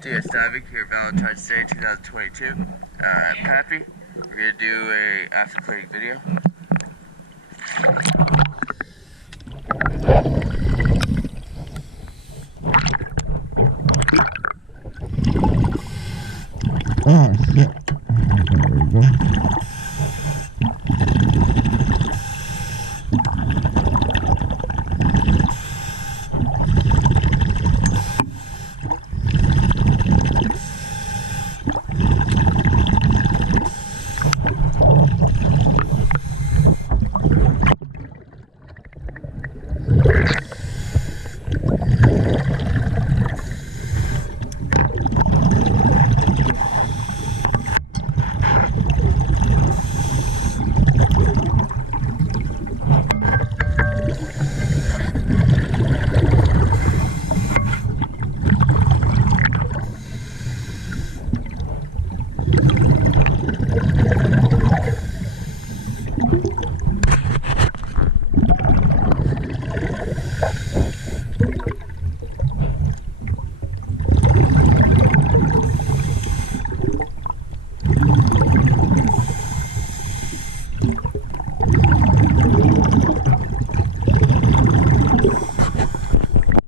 DS Diving here at Valentine's Day 2022 at Pappy. We're going to do a after cleaning video.